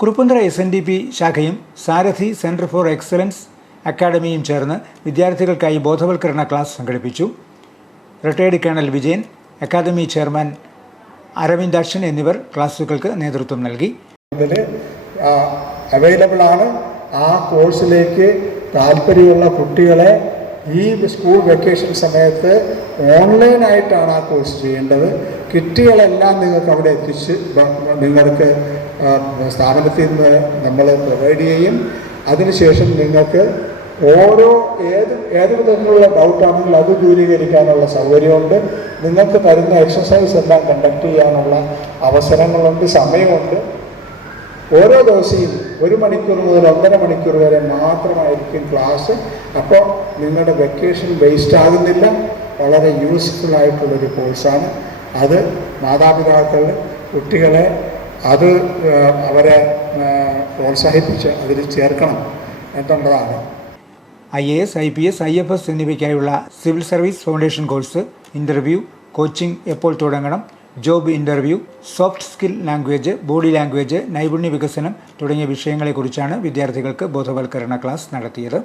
Kuruppanthara SNDP ശാഖയും Sarathi centre for excellence അക്കാദമിയും ചേർന്ന് വിദ്യാർത്ഥികൾക്കായി ബോധവൽക്കരണ ക്ലാസ് സംഘടിപ്പിച്ചു. Retired colonel Vijayan, academy chairman Aravindakshan എന്നിവർ ക്ലാസുകൾക്ക് നേതൃത്വം നൽകി. അവൈലബിൾ ആണ്. ആ കോഴ്സിലേക്ക് താല്പര്യമുള്ള കുട്ടികളെ ഈ സ്കൂൾ വെക്കേഷൻ സമയത്ത് ഓൺലൈനായിട്ടാണ് ആ കോഴ്സ് ചെയ്യേണ്ടത്. കിറ്റുകളെല്ലാം നിങ്ങൾക്ക് അവിടെ എത്തിച്ച് നിങ്ങൾക്ക് സ്ഥാപനത്തിൽ നിന്ന് നമ്മൾ പ്രൊവൈഡ് ചെയ്യും. അതിനുശേഷം നിങ്ങൾക്ക് ഏത് വിധത്തിലുള്ള ഡൗട്ടാണെങ്കിലും അത് ദൂരീകരിക്കാനുള്ള സൗകര്യമുണ്ട്. നിങ്ങൾക്ക് തരുന്ന എക്സസൈസ് എല്ലാം കണ്ടക്ട് ചെയ്യാനുള്ള അവസരങ്ങളുണ്ട്, സമയമുണ്ട്. ഓരോ ദിവസവും 1 മണിക്കൂർ മുതൽ 1.5 മണിക്കൂർ വരെ മാത്രമായിരിക്കും ക്ലാസ്. അപ്പോൾ നിങ്ങളുടെ വെക്കേഷൻ വേസ്റ്റ് ആകുന്നില്ല. വളരെ യൂസ്ഫുൾ ആയിട്ടുള്ളൊരു കോഴ്സാണ്. അത് മാതാപിതാക്കൾ കുട്ടികളെ അവരെ പ്രോത്സാഹിപ്പിച്ച് അതിൽ ചേർക്കണം എന്നുള്ളതാണ്. IAS, IPS, IFS എന്നിവയ്ക്കായുള്ള civil service foundation course, interview, coaching എപ്പോൾ തുടങ്ങണം, job interview, soft skill language, body language, നൈപുണ്യ വികസനം തുടങ്ങിയ വിഷയങ്ങളെക്കുറിച്ചാണ് വിദ്യാർത്ഥികൾക്ക് ബോധവൽക്കരണ ക്ലാസ് നടത്തിയത്.